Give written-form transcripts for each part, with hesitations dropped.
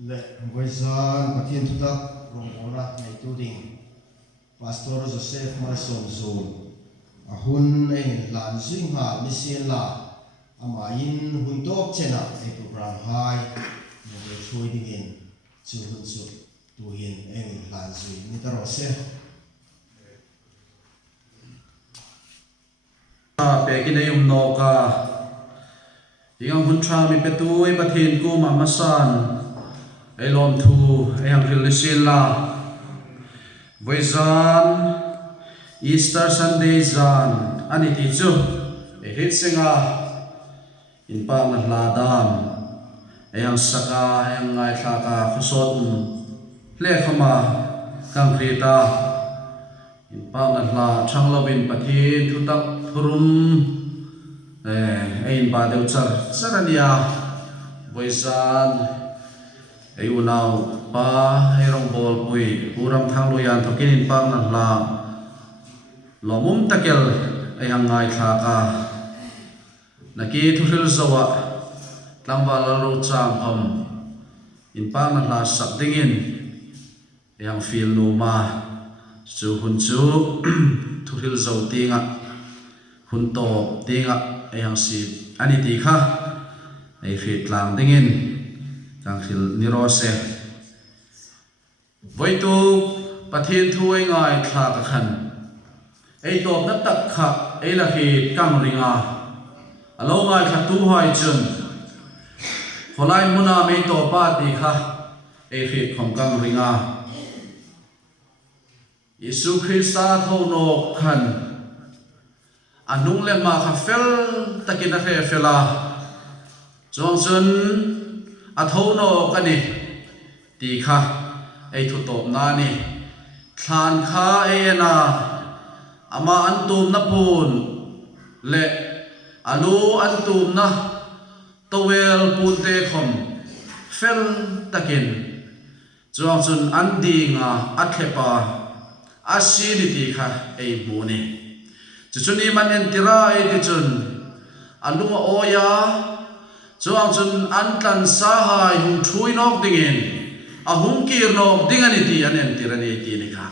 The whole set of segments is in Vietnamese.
le voisan pathian thutak rong ora nei tu ding pastor Joseph Marson Zon ahun ei lan zing ha mission la ama in hun top chena ei program hai ne chui ding in chu hun chu tu hin ei lan zui ni taro se pe ki nei no ka yang hun tra mi pe tu ei pathian ku ma masan ei lom thu ei ang ril sil la voizan Easter Sunday zan ani ti chu ei hit singa in pa na la dam ei ang saka ei ang ngai tha ka khosot hle khama kang rita in pa na la thang lovin pathin thu tak thurum ei in ba deu char sarania voizan ei unau pa ei rong bol pui puram thang loyan thokin in pa na la lomum takel ei ang ngai tha ka naki thuril zawa tlangwa la ro chang om in pa na la sak dingin ei ang fil nu ma chu hun chu thuril zo tinga hun to tinga ei ang si ani ti kha ei fit lang dingin kang thil niro se voitu pathin thuai ngai thla ka khan ei top na tak kha ei la hi kang ringa alo ngai kha tu hai chun kholai muna me to pa ti kha ei fit khom kang ringa Yesu Christa tho no khan anung le ma kha fel takin a khe fela chong chun a tho no ka ni ti kha ei thu top na ni thlan kha ei na ama antum na pun le alu antum na towel pun te khom fel takin chong chun an dinga athepa asiniti kha ei muni chuchuni man entira ei ti chun alunga oya chuang chun an tlan sa hai hung thui nok dingin a hung kir nok dingani ti an entira ni ti ni kha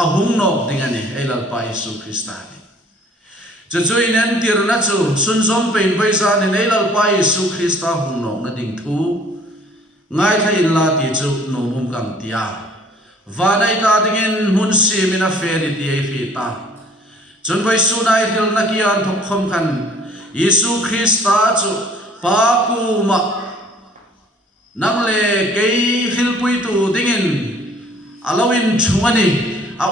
a hung nok dingani ei lal pa Yesu Christa ni chuchui nen tir na chu sun som pein paisa ni ei lal pa Yesu Christa hung nok na ding thu ngai tha in la ti chu no mum kang tia vanai ta dingin mun simina feri ti ei fi ta chun vai sunai hil na kian thok khom khan Yesu Christa chu pa ku ma nang le kei hil pui tu dingin alawin chungani a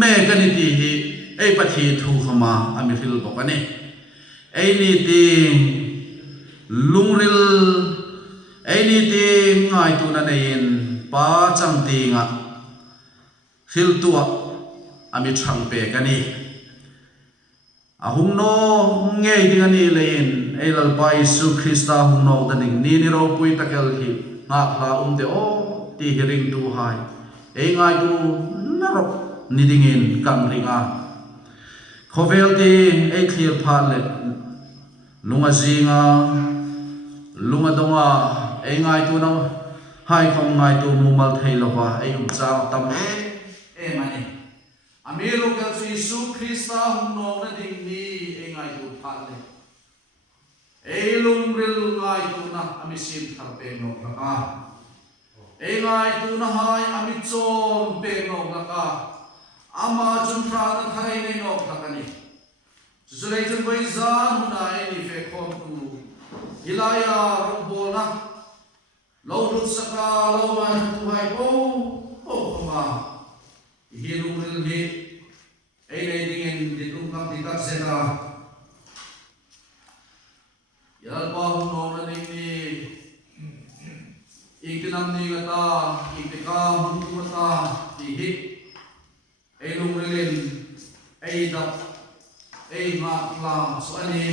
me kani ti hi ei pathi thu khama ami hil bokani ei ni ti lungril ei ni ti ngai tu na nein pa chang ti nga hil tua ami thang pe kani ahum no nge dingani lein ei lal pa Yesu Christa hum no daning ni ni ro pui takel hi nga la de o ti hiring tu hai ei ngai tu na ro ni dingin kang ringa khovel ti ei clear phan le lunga zinga lunga donga ei ngai tu no hai không ngai tu mumal thei lowa ei cha tam e mani amiro kal Yesu Christa hum no na ding ni ei ngai tu phan le ei lung ril ngai tu na ami sim thar pe no ka ei ngai tu na hai ami chom pe no ka ama chun pra na thai nei no ka ni chu lei chen bai zan na ei ni fe khom tu hilaya robo na lo lut saka lo an tu hai po po ma hi lung ril hi ei nei ding in di tung kam di tak sena yal pa hum no na ding ni iktinam ni gata iktika hum tu ta ti hi ei lung rilin ei dap ei ma la so ani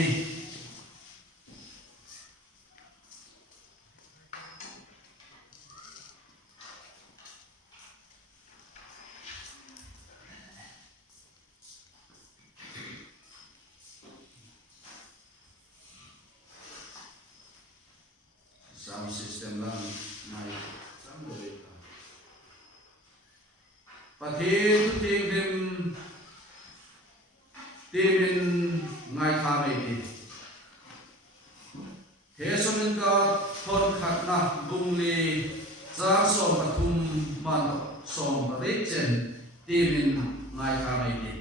Pathin ting dim timin ngai kha mai ti he somin ka thon khat na bungli cha som pathum man som re chen timin ngai kha mai ti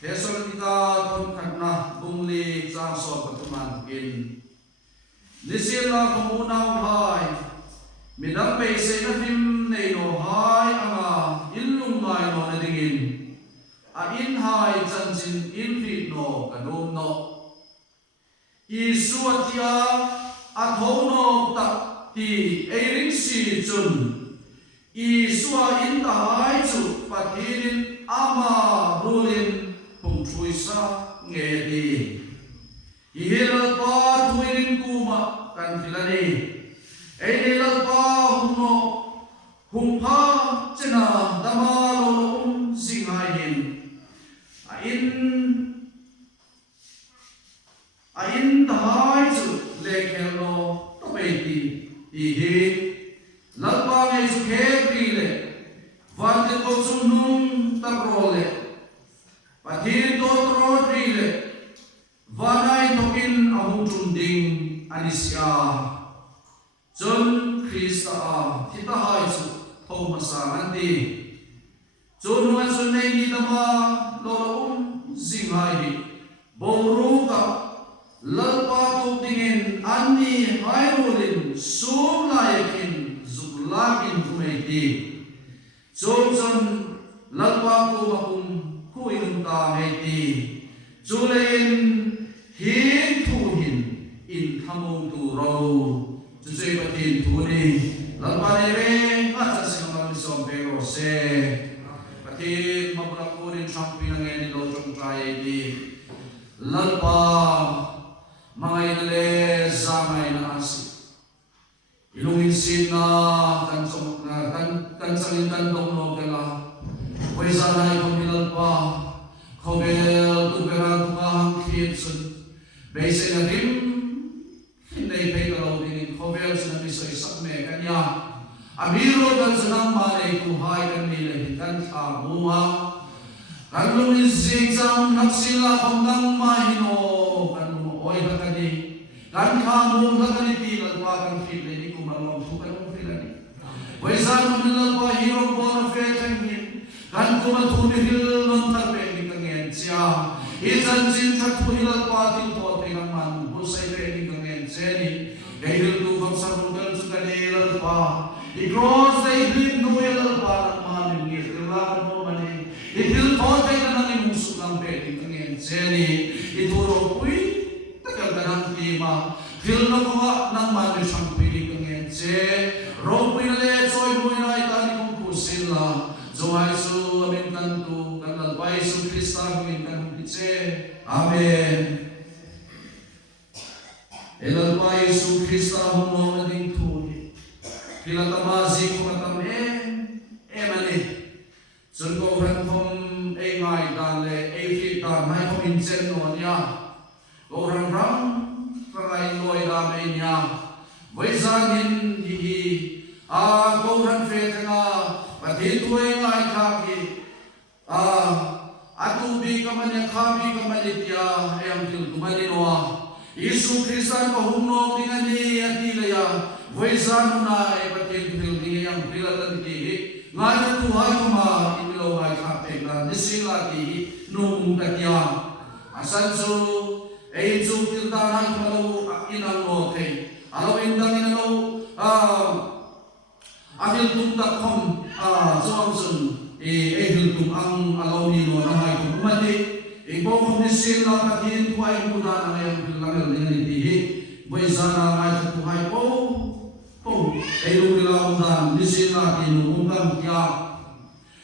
he somin ka thon khat na bungli cha som pathum man in nisila komuna hai midang pe se na him nei no hai anga illung mai no na dingin a in hai chan chin in ri no kanom no isuatia a thono ta ti eiring si chun isua in ta hai chu pathirin ama rulin phung thui sa nge di ihel pa thuin kuma kan filani ei pa humno humpha chena damalo singai hin a in dai chu lekhel no to peti i he lalpa ngai chu khe pri le van de ko chu nung ta ro le pathin to tro tri le vanai to in ahung chun ding anisia John Krista kita hai su thoma sa anti John wa sun nei ni dama lo zingai hi boru ka lalpa tu dingin ani hairulin sum laikin zuklakin kumeti John lalpa ku makum kuin ta meti Julein hin thu hin in thamung tu ro Tujuh patin tuni, lalpa nere masa singamal misom pero se patin mapulakurin sampai nangen di lojong trai di lalpa mangai nele zamai nasi ilungin sina kan sangin kan dong no kela wesa nai kami lalpa kobel tuberan tukang kitsun base na rim hindi pay kalau Hovel sa nami sa isak me kanya amiro dan senang mare kuhai kan nila hitan kamuha kan lumin zigzang naksila kondang mahino kan lumoy kakani kan kamu kakani tilal pa kan fili ni kumalong tukan mo filani waisan mo nilal pa hiro po na fetangin kan kumatumihil ng tabi ni kangen siya isan sin chakpo hilal pa tilpo tingang man busay pe ni kangen siya ni Gayul tu bangsa mungkal suka nelal pa. Ikros na ihlip no nelal pa ng mamin ni Kailangan mo mani. Itil tote ka nang imusok ng pwede kang enseni. Ituro uy, tagal ka ng klima. Fil na kuha ng mamin siyang pwede kang ense. Ropoy na letsoy mo na itali kong pusila. Zohay su amin kanto. Kanalbay su Krista amin kanto. Amen. Elal pa Yesu Krista humo nating tuli. Kila tamazi ko matam mani. Sun ko ran kom ngai dan le fit dan mai ko insen no nya. Ko ran ram prai loi da me nya. Waisanin hi ko ran fe nga pati tuai ngai kha ki atu bi ka manya kha bi ka malitia em til kumani no Yesu Kristus kahumno tingani atilaya voisan na ipatin building yang pilatan ti ngaya Tuhan ma imilo ngai kapeng na nisila ti nung katya asanso eisu tiltanan kalau inang note alo indang inalo ahil tum.com Johnson ehil tum ang alo ni no na mai kumati Ibo kung nisila patin tuhay muna na ngayon bilangal dengan itihi. Boy sana ngayon tuhay ay lumilaw na nisila tinumungkang kya.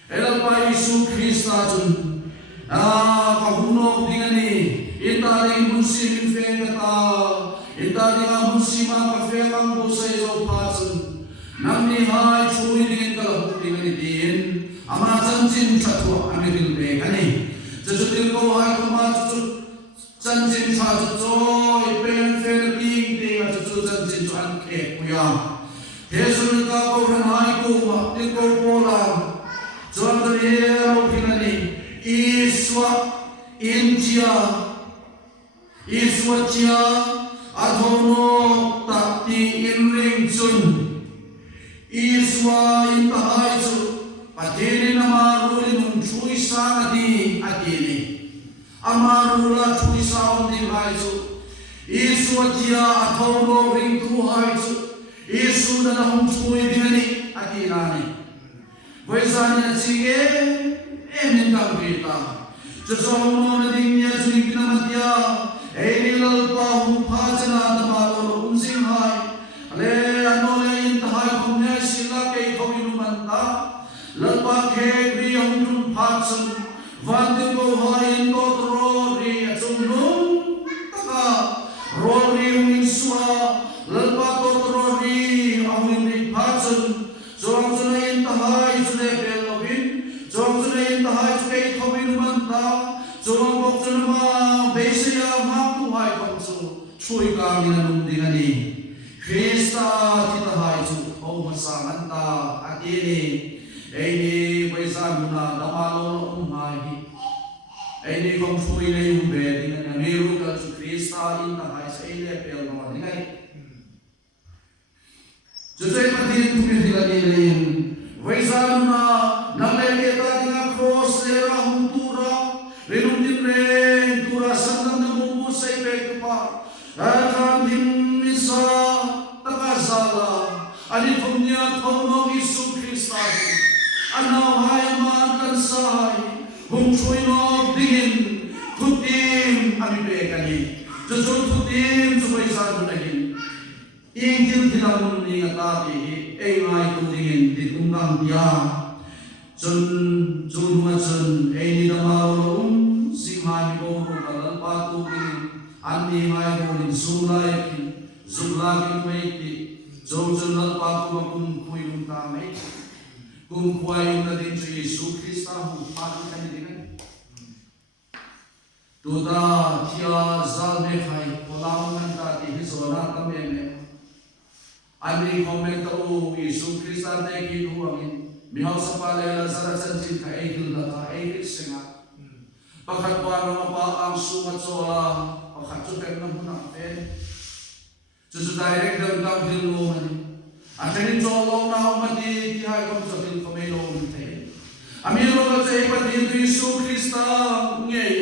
Elal pa Yesu Krista dun. Kahunok dengan ni. Itali musim infekata. Itali nga musim ang kafekang busay sa upasun. Nang nihay chuwi dengan kalahok dengan itihin. Ama janjin catwa amiril bekani. Jujur ko ay kumajud janjin sa joy pen fel king ding jujur janjin an ke kuya Yesus ka ko ran hai ko ma ti ko pola chuan ta ye ro phina ni iswa india iswa chia adhono ta ti in ring chun iswa in ta hai chu patini namaru in chui sa adi adini amaru la chui sa on di hai chu iswa chia adhono ring tu hai chu isu na hum chui dinani adina ni voisanya sige emin ka grita Jazong na ding niya suling pinamatia ay nilalpa hong pachana na malo unsing hai ale ano yung tahay kong niya sila kay kong inumanta lalpa kay kriyang dun pachan vante ko hayin totoro ri at sumlong taka rori yung insua lalpa totoro ri ang hindi pachan so ang sunayin tahay sunay pelobin so ang sunayin tahay sunay kong inumanta Jomang boksan ma besya ma tuhay pangso chui kami na nundingani Krista kita hai chu au masangan ta atini ini paisan muna damalo umai ini kong chui le umbe dingan miru ka chu Krista in ta hai sai le pel no dingai Josai patin tumi dilani lein paisan ma nalle ke ta dinga cross le ra huntura Renung din ren tura sandang na mumbu sa ipekpa Rakam din misa takasala Alifong niya paunong Isu Krista Anaw hayaman kansahay Hung chuinog dingin Kutim amipekani Jajun kutim subay sado nagin Ingil tinamon ni ngatapi Engay kudingin ditunggang diya Jun mga jun ay nidamaroon simay ko kalal patugin andi may ko rin sulay zulakin maiti jun al patu kung kuyong tamay kung kuyong na din sa Yesu Krista hupakan kaniligan tuta tiya zalme khay polaman dati hisona kameme andi komento Yesu Krista na kinuwangin Mihaw sa palaya sa rasansin ka ehil na ta ehil singa. Pagkatwa na mapa ang sumat sola, pagkatsutek na muna kape. Susudirect ng gawin mo man. At kanin solo na umati, tihay kong sa til kumelo umite. Amiro ka sa ipatid Yesu Krista ngay.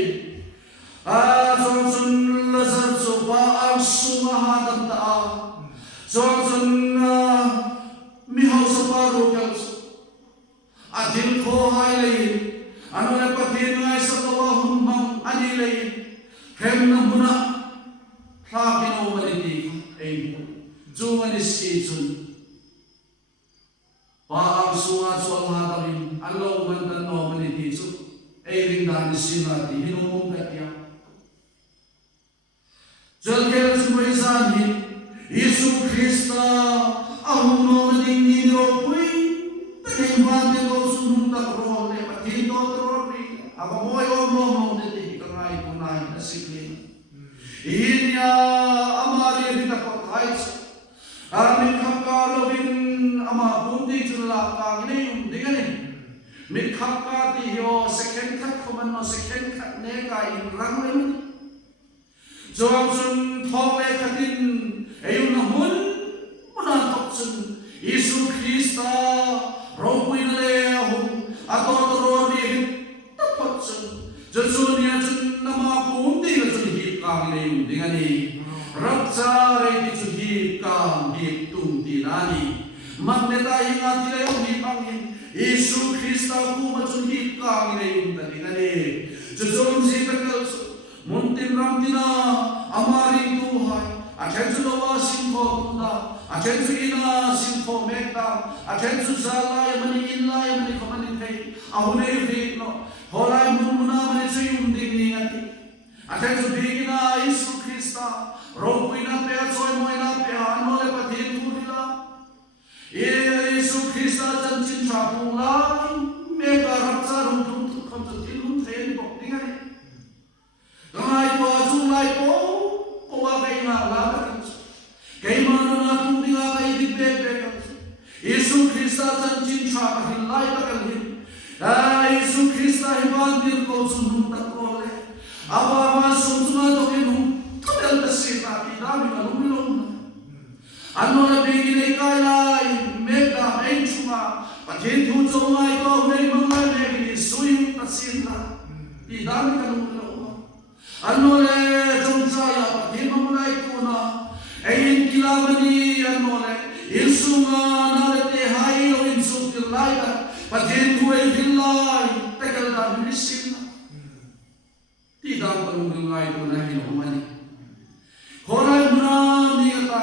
Sonson lasat so pa ang sumahatang taa. Sonson mihaw sa parokal Adil ko hai lain, ano na patin ngay sa kawahong mang ani lain, kem na muna, kakin o maliti, ay juman isijun. Paang sungat so ang hatamin, alaw mantan o maliti, ay rindan isinati, hinumong katya. Diyan kaya sumaysanin, Isu Krista, ang mga nating niniropoy, Tengvante ko sununta krone patito trori ako mo mo diti kangai kunai nasiklin inya amari rita ko kais amin khakalovin ama bundi chula ka ini dingani mit khakati yo second cut koman no second cut ne ka in rang le jongsun thole khatin ayun na mun muna toksun Yesu Krista Rompui na lehong ato toroni tapat sun Jatsun niya sun na mga kundi na sun hip kang inayong dingani Rapsare di sun hip kang hip tuntinani Magnetay nga tilayong hip angin Isu Krista kumat sun hip kang inayong dingani Jatsun si Pekals Muntin ramtina amaring tuhay Atensu nawa sinko tunda Atensu ina sinko mekta Atensu zala yamani illa yamani kamanin kay Ahunay fit no Holay muna mani suyong dingingati Atensu bigina Isu Krista Ropo ina pea soy mo ina pea Ano le patin nila Isu Krista jancin trapong lai Mega rapsa rung tukam sa tilun tayo bok dingay Kamay po asulay po Kuwa kay nga lagat kay mana na kung di nga kay digbebe Isu Krista chan chin cha ka hin lai ta kan hin Yesu Krista himan dir ko sun ta ko le aba ma sun ma to kin hum to del ta si ta ti da mi ka lu lo ano na bigi nei kai lai me da en chuma pa the thu cho mai ko nei mang lai me ni sui ta sin na ti da mi ka lu lo ano le trong sa ya pa the mang lai ko na ein kilamani ano le Yesunga na le te hai o in su ti lai da pa the thu ei vil lai ta kal da mi sin na ti da ka lu ngai ko na hi no mani khorai muna ni ta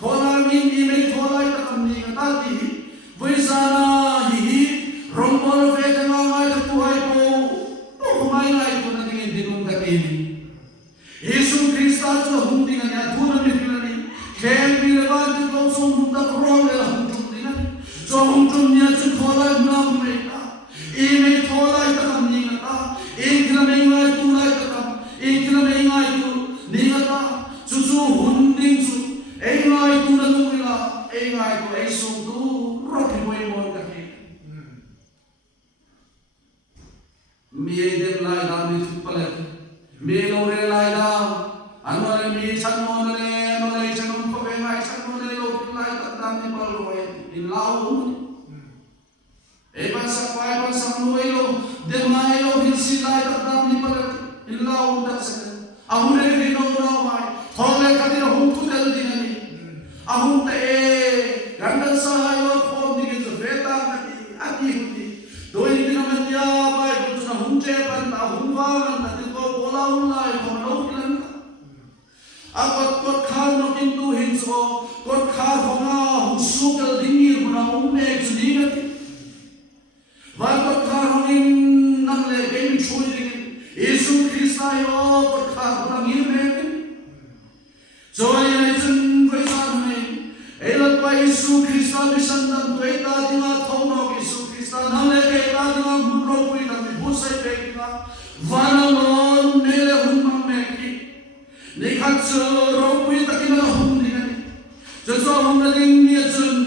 khorai min ni me khorai ta kam ni ta ti voi sana hi rombol ve ta ngai ta tu hai ko mai ngai ko na ni dinung ta ti Yesu Krista cho hung ding na thu na mi ni khen bi le ba ti ko so hung ta ro le la hung tu ni na cho hung tu ni chu khorai muna me ta e me khorai ta kam ni ta e kila me ngai tu lai ta kam e kila me ngai tu ni ta chu chu hun ding chu e ngai tu na tu la e ngai tu e so tu ro ki moi mo ta ki mi e de lai da mi tu pale mi lo re lai da an le mi chan mo le no le chan mo ko be ngai chan mo le lo lai ta da mi pa lo e in lao e pa sa pai pa sa no e lo de mai lo hin si lai ta da mi pa in lao da sa ahun le no no mai thong le ka ni hum tu del din ni ahun te gandal sa yo khom ni ke ve ta ni ati hu doi ni na man ya bai bu na hum che pan ta hum wa na ti ko bola un lai ko no kilan akot kot khan no kin tu hin so kot kha honga hu su kal dingir na um me chu ni na ti wa kot kha hongin nang le ke mi chui ding Yesu Krista yo kot kha na ngir me joy ai chun vai san me elat pa Yesu Krista mi san dan toi ta dinga thong no Yesu Krista na le ke ta dinga mun ro pui na mi bu sai pe dinga vana lon ne le hun mang me ki ne khat so ro pui ta ki na hum ni ni so so hum na ding ni chun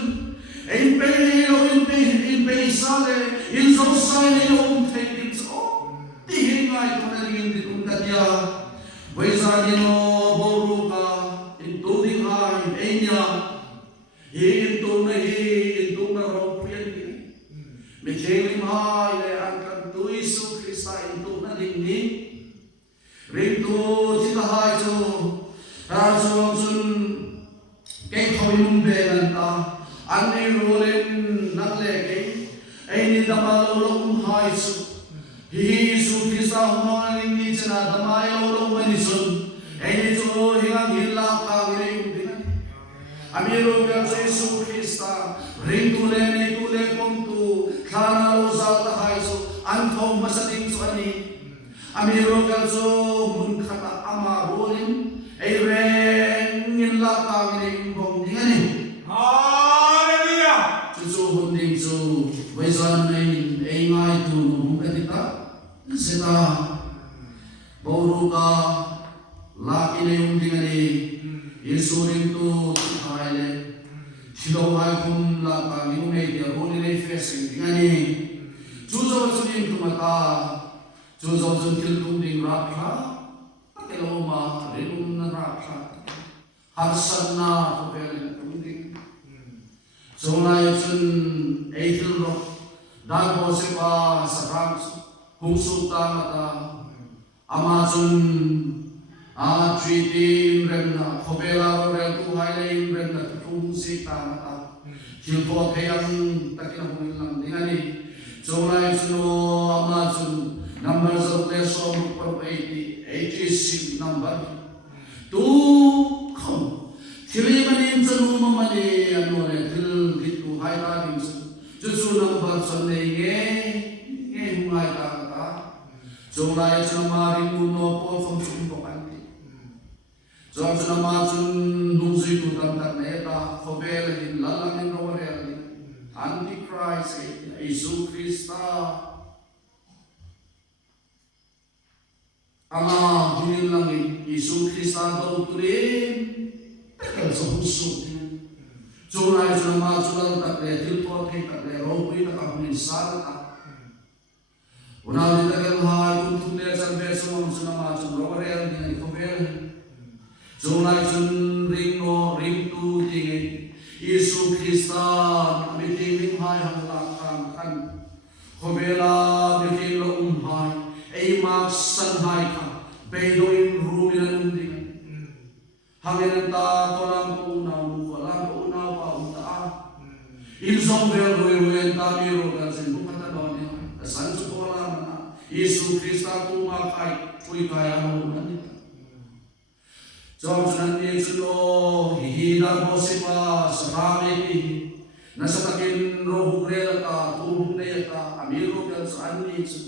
ein pe lo in pe sa le in so sai ne lo um thei din so ti hi ngai ko na ding din um ta dia vai sa ni no bo ru ka in tu ding ai ei nya in tu na ro pui ni me cheli mai le an kan tu Yesu Krista in tu na ding ni ring tu chi la hai chu a chu chun ke khoi num be nan ta an ni ro len nak le ke ai ni da ma lo lo hai chu Yesu Krista ho ring ni chana da mai lo lo ma ni sun ai ni chu hingang hin la ka ni ding amiro ka Yesu Krista ring tu le pom tu khana lo za ta hai chu an thong ma sa ding chu ani amiro ka zo mun khata ama rolin ai reng in la ka ni bom ding ani hallelujah chu chu hun ding chu vai zan nei ai ngai tu nu ka ti ta seta boru ka la ine um ding ani Yesu ring tu hai le Chilo hai kum la ka ni me dia holy le facing ding ani chu zo chu ning tu mata chu zo chu til tum ding ra kha ke lo ma re um na ra kha har san na ko be le tum ding so lai chun ei til ro da ko se pa sa ram hung su ta mata ama chun a tri tim rem na khobela ro re tu hai le rem na tu si ta mata til ko pheyang takina hung lam ding ani so lai chun ama chun number of the song from 86 number tu khom thili manin chanu mamani anore thil bitu hai ta ding chu number son nei nge hungai ta ta so lai chun ma ring no po khom chum ko an ti so chun ma chun lung zui tu tam tak ne ta khobel hin la la nin ro re antichrist Jesus Krista ama dunin langit Yesu Krista do turin takal sa puso Chu lai chu ma chu lang tak le til po the tak le ro pui ta ka min sa ta una ni ta kel hai kun thun le chan ve so chu na ma chu ro re ni ko ve chu lai chun ring no ring tu ti Yesu Krista mi ti ring hai hang la kan ko ve la mi ti lo hai ei ma san hai ka be do in ru mi nan ding hangin ta ko lang ko na ko lang ko na pa ta in song vel roi ta mi ro kan sin bu kata do ni san su ko la na Yesu Krista tu ma kai pui kai amo na ni jom san ni chu no hi na ko se pa sa me ti na sa takin ro hu re ta tu hu ne ta ami ro kan san ni chu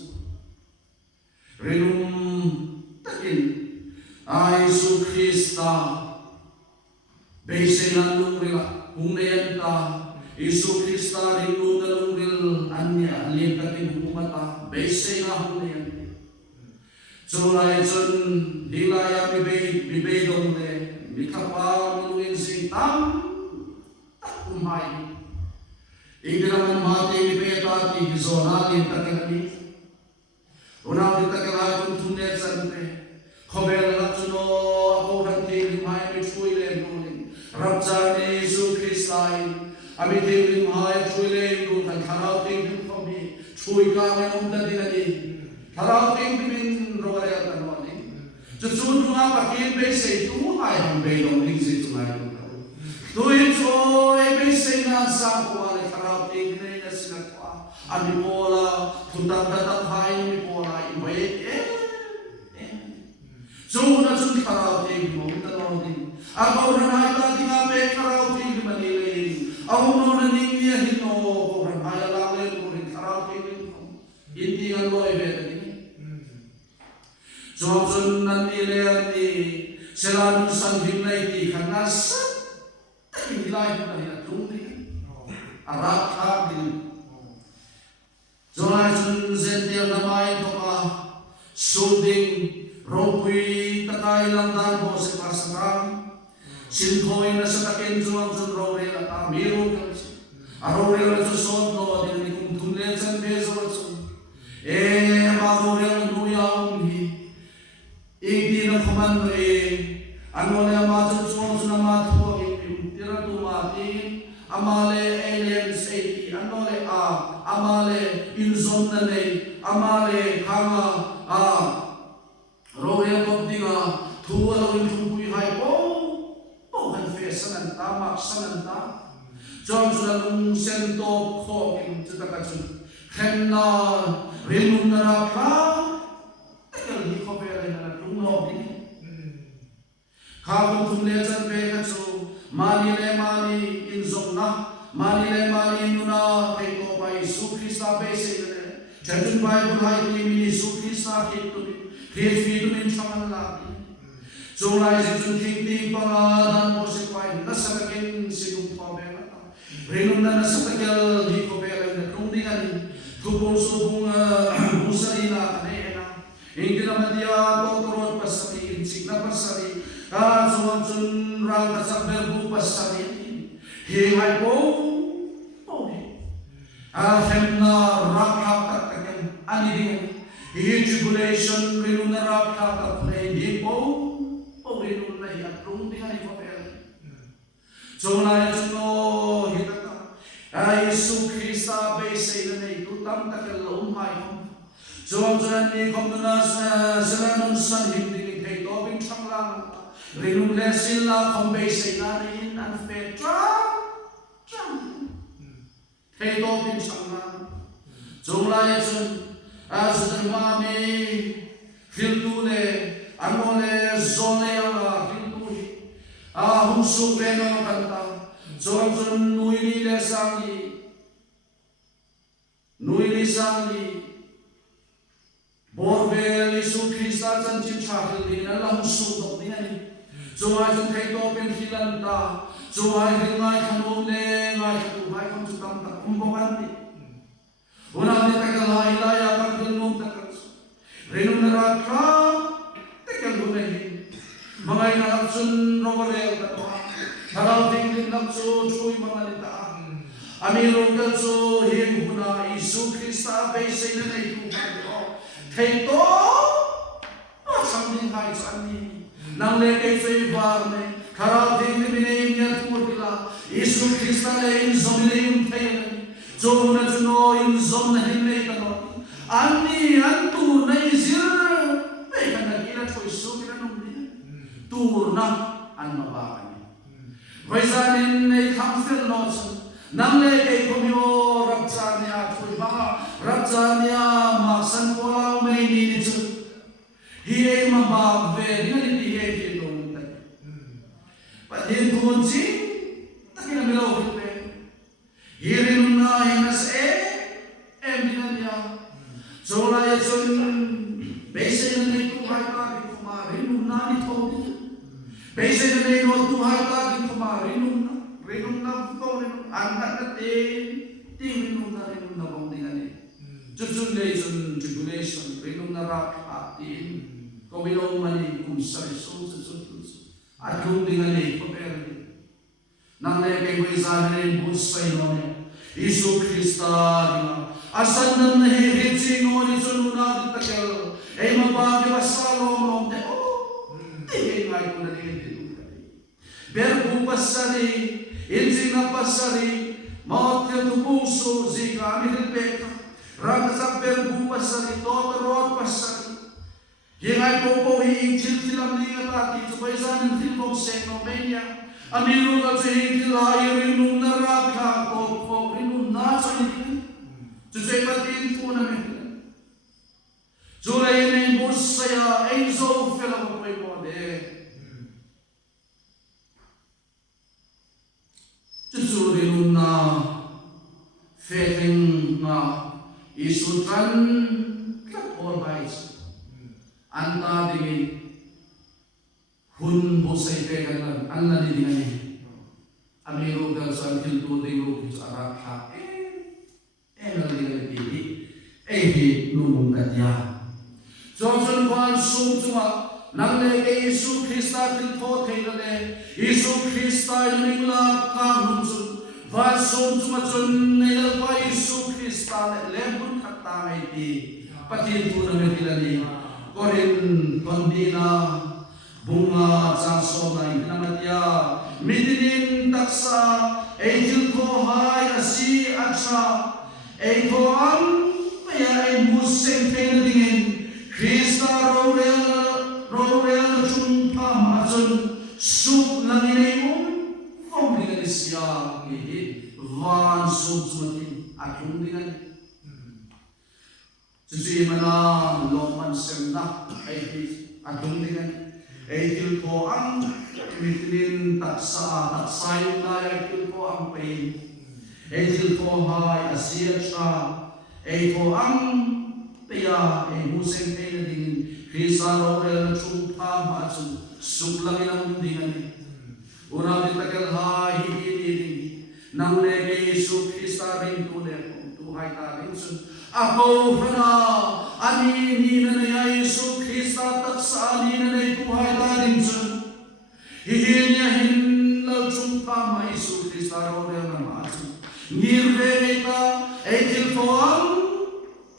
renum takin Yesu Krista Beiselan lungrila hungnayan ta Yesu Krista rindu na lungril anya alin katin humata beisela hungnayan Julai chun dilaya bibay dongle mikapa milungin sing tam takumay igiraman mati bibeta ti zona din takinani una din takinay kung tunet sante khobel la chuno ako hanti limay mi chuile nuni rabja ne Yesu Kristai ami devin mai chuile nu kan kharau ting khomi chui ka me om da dinani kharau ting bin rore ta no ni chu chu ma pa kin be se tu hai ham be long ling si tu mai tu in so e be se na sa ko ale kharau ting ne na sina kwa ami pola thunda ta hai mi pola i mai so na chun kharau ting mo ta no ni Ako na naita tinga pe karau ting manile. Ako no na ningia hino ko ran haya lale ko rin karau ting ko. Hindi ang loy be ni. So sun nan nile ni selan san himnai ti kanas. Takin dilay na hina tungri. Arak ha din. So na sun zendia na mai to ka suding ropui tatay lang dan mo sa pasarang Sinkhoi na sa takin juang jun rore at amiro kasi. Arore na sa sod no din ni kung tunlen sa beso at sun. Marore na nuya umhi. Igdi na kuman ano na matun juang jun na matuwa tira tumatin. Amale aliens 80. Ano le amale inzon na ne. Amale kanga rore ko diga tuwa lang yung buhay po. Sananta mak sananta John sulalung sento khoking chutakachun khenna renun naraka tagal hi khopera na tungno din khabun tumle chan pe kachu mani le mani inzongna mani le mani nuna teko pai Yesu Krista be se ne chajun bai bulai ni mi Yesu Krista hitu fi tu min chaman la Julai jun ting pangalan mo si Pai nasakakin sinung pabela renung na nasakal di pabela na tungdingan tubong subong musari na kanena hindi naman dia doktorot pasari insik na pasari suwang jun rang kasabel bu pasari hihai po hem na rakha katakan ani din jubilation renung na rakha katakan hi po renun na iatrong dengan ipapel. So na no hitata. Yesu Krista be say na itu tam takal umay. So ang tunan ni komuna sa selanun san hindi kay tobing changlang. Renun lesin la kombe say na in an petra. Kay tobing changlang. So na yun as the mami filtule Angole zone ala hindui humsu beno kanta so ang nuili sangi borbel Yesu Krista chan chin chakil din ala humsu dok din so ay jun kay to pen hilanta so ay ngai khanom le ngai tu hai kam chutam ta kumbawan ni una ni tagal ilaya kan dunum takas renun naraka mga inakapsun romarel katwa. Haraw ting din lakso, chuy mga bây giờ này cũng phải đó thầy to sang đến hai chân đi nang lệ cái chơi vàng này khara thì mình này nhớ thua đi là Isu Christ này in zom này in thầy này cho nên cho nó in zom này in này cái nó anh đi anh tu này zir đây cái này kia thôi số cái nó đi tu na anh mà ba này vậy ra nên này tham phiền nó nang lệ cái công yêu rắc cha nia thôi ba rắc cha nia mà san qua mấy đi chứ hi ai mà ba về đi đi hi ai thì đúng đấy và đến tuần chi ta cái nào lâu vậy hi rin na hi na sẽ em đi na nia cho lại cho bây giờ này tu hai ta đi mà rin na đi thôi đi bây giờ này nó tu hai ta đi mà rin na tu rin anh ta cái tiếng rin na bông đi này chút này chút tribulation rin na ra tin có biết đâu mà đi cùng sai số anh không đi ngay có vẻ năng lệ cái người già này muốn sai nó Isu Christa asan nan he he chingo ni chunu na di takel e ma ba ke basalo mo de o te ngai ko na ni di ber bu pasari injina pasari ma te tu bu so ziga mi de pek raksa ber bu pasari to ro pasari ye ngai ko hi chil tilam ni ta ti chu bai san tin bom se no menya amiru la che hi la ye nu na ra kha ko na cho ni tu sei pa tin tu na me zura ye ne bus saya ei zo fela ko pai mo de tu zura ye na feeling na isu tran kat or bai anta dingi hun bo sai pe kan an na di dingi amiru dal san til tu dingu ki ara kha ehi nung katya Johnson Kwan sung chunga nang le ke Isu Christa til tho thei le Isu Christa ning la ka hum chun va sung chunga chun ne la pa Isu Christa le bun khatta mai ti patin tu na me tilani korin pandina bunga cha so nai namatya midinin taksa ejil ko hai asi acha ei koam ya ei museng pen dingin Krista roel chung pa ma chun sup langin ei phong dingan sia ni van sup sumatin atung dingan sisi mana lokman semna ei atung dingan ei til ko ang mitin taksa na ei til ko ang pe ei til ko hai asia cha ei ko ang pia ei museng pe ding Krista roel chung pa ma chu suk langin ang dingan ura di takel hai hi nang le ke Yesu Krista ring tu le tu hai ta ring sun ako hana ani ni na ya Yesu Krista taksa ni na tu hai ta ring sun hi nya hin la chung pa ma Yesu Krista roel na ma chu nirveta etil foam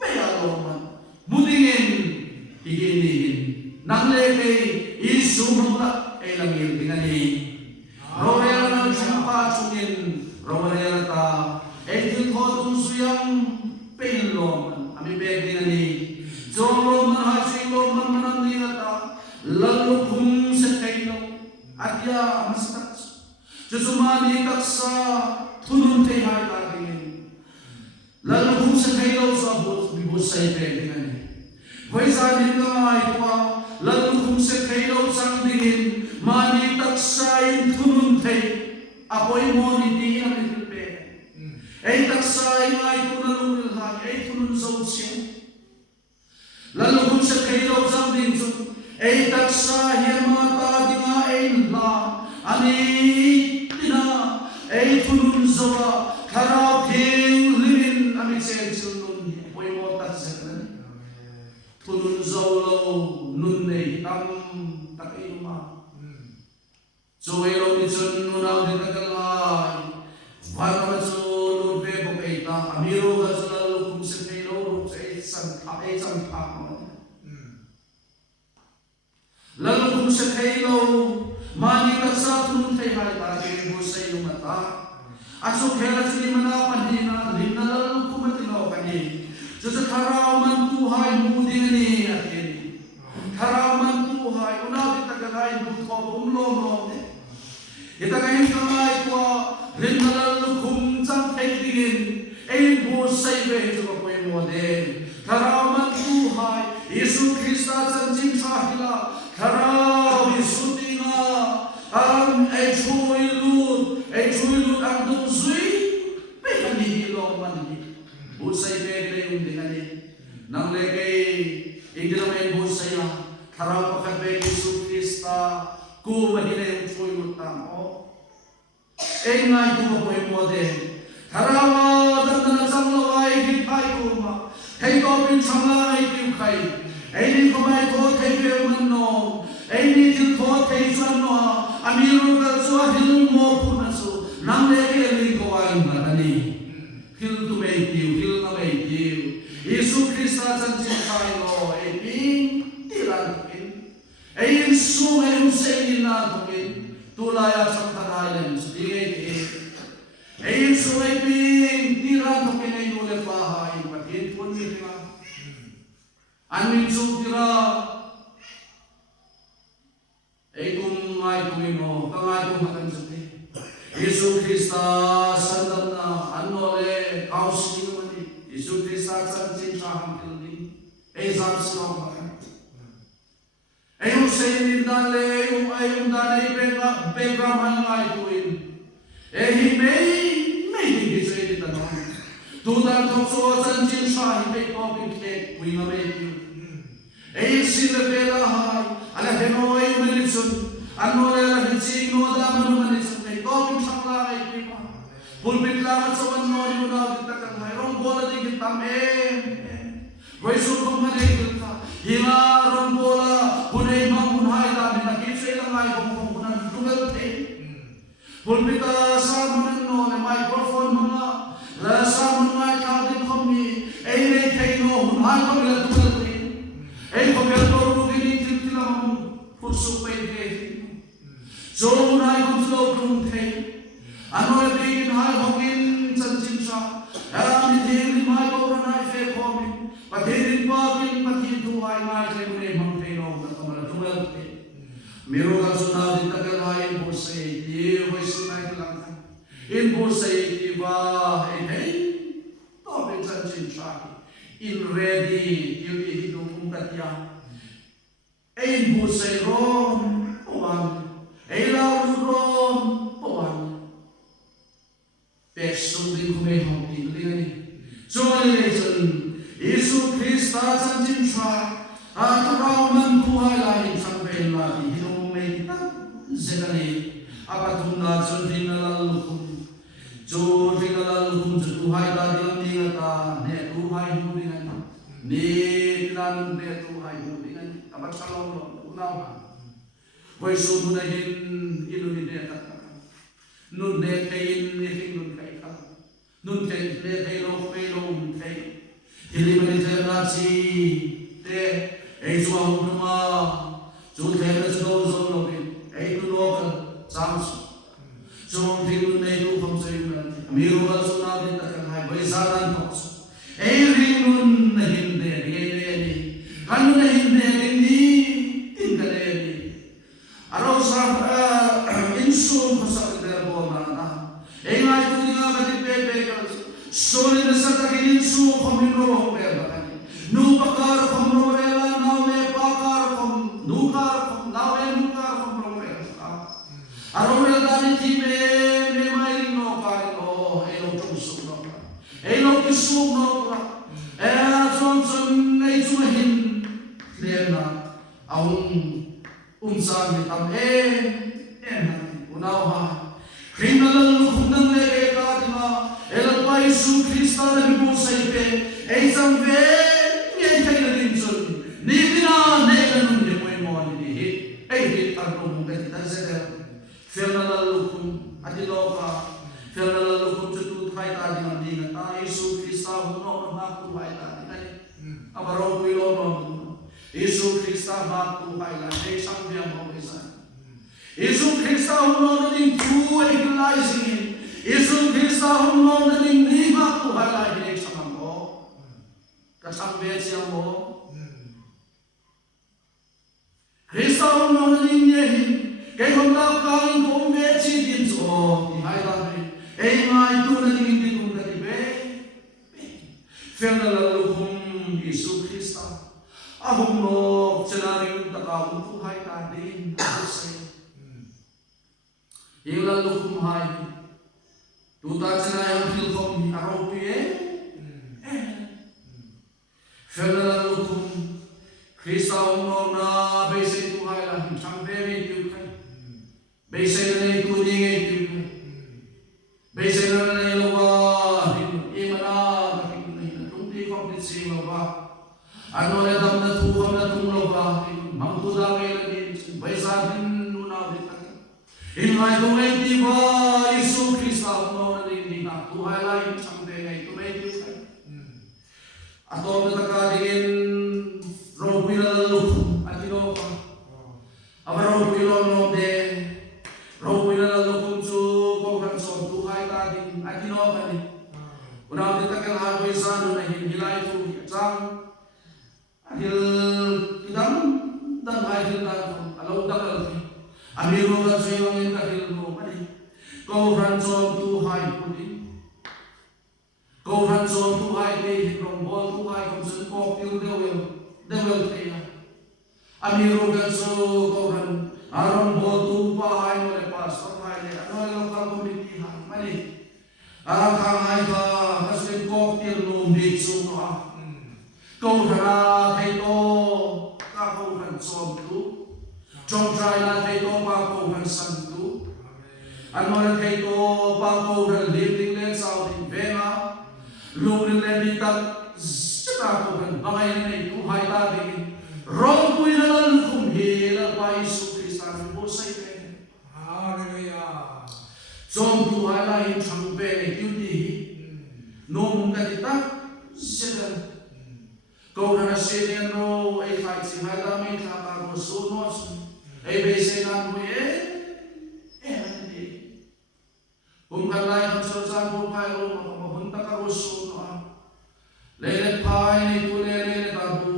pealoman mudingin iginin nang leke Isu mula elangil tingani roel na chumpa chungin roel ta etil kodum suyang peloman ami beg tingani zoloman hasiloman manang lingata lalu kum se kailo adya mastak jusumani taksa tunun te hai ta dingin lalu kum se kailo sabut bibus sai pe dingani Vaisa din ngai kwa lalu kum se kailo sang dingin mani taksai tunun te apoi moni di ami pe ei taksai ngai tunun ha ei tunun so chen lalu kum se kailo sang ding chu ei taksai hemata dinga ei la ani tina ei tunun zawa khara phing limin ami chen chunun poi mo ta sakran tunun zawlo nun nei tam takai ma zoelo ni chun nuna de takalai varma chu lu pe bo kai ta amiro ga chunal kum se pe lo ru ai chẳng phá mà lần cũng sẽ thấy lâu mà đi tất sao cũng thấy hai ta cái bố say luôn mà ta aso kaya sini mana pandina lina lalu kuma tino kani jadi karaman Tuhan mudi ni akhiri karaman Tuhan unaw kita kanai buto umlom kita kanai kamai ko lina lalu kum jang pekingin bố say về cho cái model karaman Tuhan Yesus Kristus janji sahila karau Yesus tinga chui lut ang tung suy pe kan ni lo man ni bố say về cái um dengan ni nang le kay igdila may bố say ya karau pakat về Yesus Kristus ku mahile chui lut tang o ngay ku ko model karawa dan sang lawai di pai ko ma kai ko bin sangai ki kai ni ko mai ko kai be manno ni til ko kai sanno amiru ga so hil mo puna so nang le ke ni ko ai manani hil tu mai ti hil na mai ti Yesu Kristus chan chin kai lo ping tilan pin su mai se ni na to pin tu la ya sang ta lai len sti ai so ai ping tira to pinay nule pahay patin pun nila amin so tira ai kung ai kumino kangai kung makan sati Yesu Kristus sandal na anole kausi mani Yesu Kristus sanjin saham kilni ai zam sino makan ai usay nindale ay dale bega mangai kuin hi mei ki sei di tanong tu dan thok so chan chin sha hi pe ko pin ke kui ma me ki ei si le pela hai ala he no ei mani sun anno le la hi chi no da manu mani sun pe ko pin sang la ai pi ma pul pin la ma so no ni na ki ta kan hai rong bola di ki tam voi su ko ma dei ki ta hi ma rong bola punai ma mun hai da ni na ki sei la ngai ko ko punan tungal te pulpita saman no na microphone mga la saman nga kaudin kami ay may kaino hunay kami la tumalin ay pagkaltor mo ginitin tilang puso pwede so hunay kong slow kong kay ano na bigin hay hongin sansin siya ay hindi may kong na ife kami patirin bagin patitu ay ngay kayo na ibang kaino na tumalin Miro ka sunod din tagalay bố say di hoy sunay lang in bố say di ba hey to be chan chin cha in ready you be hidung katya in bố say ron puan ay law ron puan pesong din kume hong tin din so ay chen Yesu Kristus chan chin cha at raman buhay lain sang pela Zekali apa tunda jodhi nalalukum Tuhan tadi lamdi ngata ne Tuhan hubungan ne lan ne Tuhan hubungan apa salong unawa boy sudu na hin iluni ne kata nun ne kain ne nun kai ka nun kai ne kai lo kai lo kai ili mani terna si te ei suam numa jo terna so so lo ai tu local chance so thing nei tu khom sei man miru wal suna din ta kan hai bai saran tok ai rinun nahin de ni kan nahin de ni tin ka de ni aro sa insul pasal de bo na na ai ngai tu dinga ka ti pe ka so ni sa ta ki insul khom ni ro pe ba ka ni nu pakar khom ro re la na me pakar khom nu kar khom na me nu kar khom Aromel dari time me mai no karo elo tusuk no elo tusuk no johnson nei chuhin lena aung san ni tam unaw ha kriminal khundang le ka dima elo pai su krista le bo sai pe ei sam ve ye thai le din sun ni bina ne nun de moi mo ni hi ei hi tar no mu ga ta se Fernalalukum adiloka Fernalalukum cutu thai ta di ngam di ngata Yesu Kristus Krista huno mak tu hai la ni abaro pilo no Yesu Krista mak tu hai la nei sang dia mo isa Yesu Krista huno ni tu equalizing Yesu Krista huno ni ni mak tu hai la nei sang mo ka sang be sia mo Krista huno ni ni cái hôm đó con cũng về chi tiền số thì hai lần này em ai tu là những cái cũng là đi về phiền là lúc hôm Giêsu Christ à hôm nó cho nên chúng ta cũng tu hai ta đến tu xây hiện là lúc hôm hai tu ta cho nên em hiểu không thì áo bìa phiền là lúc hôm Christ nó na bây giờ tu hai là chẳng về đi tu khai bây giờ này tu đi ngay tu bây giờ này lo ba im na cái này chúng đi không đi xem lo ba anh nói là tâm là tu không là tu lo ba mang tu ra ngay là đi bây giờ mình nu nào đi ta in mai tu ngay đi ba Giêsu Christ nó là đi na tu hai lại chẳng về ngay tu ngay tu khai à tôi ta cả đi rồi bây giờ lúc anh nói apa roh pilo no de roh pilo la lokum chu ko kan so tu hai ta din atino ba ni una de ta kal ha bai san na hin hilai tu chang adil idam dan hai hil ta alo ta kal amiru ga so yong in ta hil no ba ni ko kan so tu hai ku ni ko kan so tu hai de rong bo tu hai kom sun ko pil de wel te amiru gan so kohan aron botu pa hai no le pastor hai le ano local committee ha mani khang hai ka kasin kok til no mi chu no ko thara thai to ka ko han som tu trong trai la thai to pa ko han san tu ano le thai to pa ko han living le sao din vema lu le ni ta sta ko han bangai nei tu hai ta din Rong pui na lan khum he la pai su Krista ni bo sai pe. Hallelujah. Som tu hai la in chang pe ni tu di. No mung ka ti ta sedan. Ko na se ni no ai fai si hai la me ta ka ko so no su. Ai be se na mu e. Ni. Bung ka lai han so chan bo pai lo ma hun ta ka ro so no. Le pai ni tu le ta bu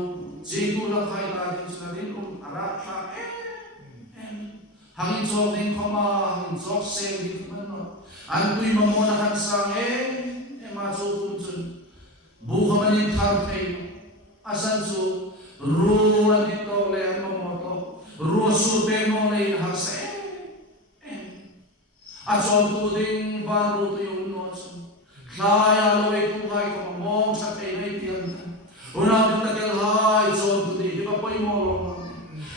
Jitu la khai ta din sa din ara tha hangin so din khoma hangin so se din man no an tui ma mo na han sang ma so kun chun bu khama ni thar thai asan so ru an ti to le an mo to ru su pe no nei ha se a so tu din van ru tu yun no chun khai a lo e tu khai ko mo sa pe nei tiang una ta kel hai chon tu ni ba poi mo lo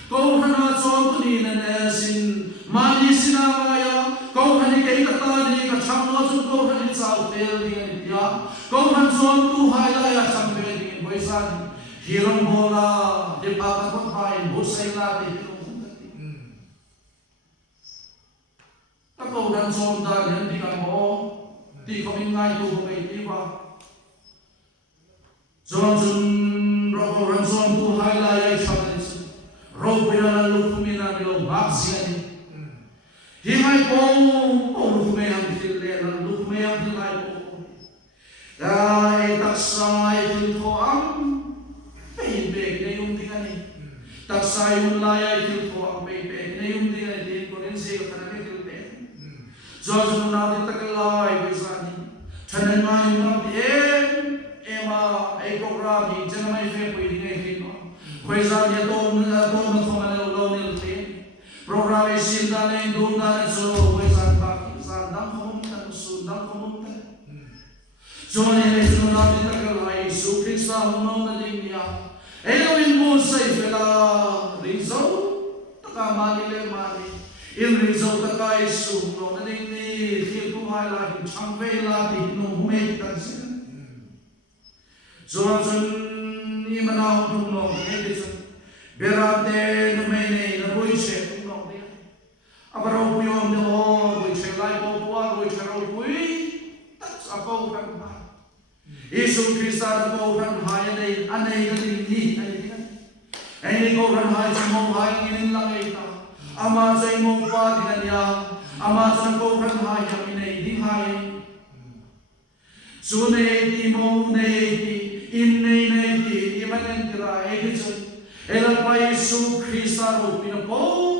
ko hana chon tu ni na sin mani sina ya ko hani ke ta ni ka cham lo chu ko hani chau tel ni ya ko han chon tu hai la ya cham be ni boi san hirong bola de pa ka ko hai bo sai la de ta ko han chon ta ni di ka mo ti ko min ngai tu ko be ti ba Johnson roho ransom tu highlight challenge roho bila lu kumina bilo baksiani himai po lu kumina fil le lu kumina fil lai po dai taksai fil ko am pe be ne yung dingani taksai un lai fil ko am pe ne yung dingani din ko rin se ka na fil be Johnson na din takalai bisani chanan mai yung ema ai program ni janamai fe pui ni ngai no khoisa ya to na khoma le lo ni le program ai sin da le dum da so khoisa ba san dam khom ta su dam khom ta so ne le so na ni ta ka lai su Krista no na ni ya ai lo in mo sai fe la rizo ta ka ma ni le ma ni in rizo ta ka su no na ni khi tu hai la chang ve la ti no me ta Johnson ni manao tung no ne de berate no me ne na boi che tung no de abaro puyom de o boi che lai bo wa boi che ro pui tak sa ko kan ba Isu Krista ko ran hai anei ni ai ko ran hai mo hai in lang ai ta ama sai mo pa din ya ama san ko ran hai ya nei ding hai su nei ti mo nei ti in nei ti imanen tira ai chu ela pa Isu Krista ro pina po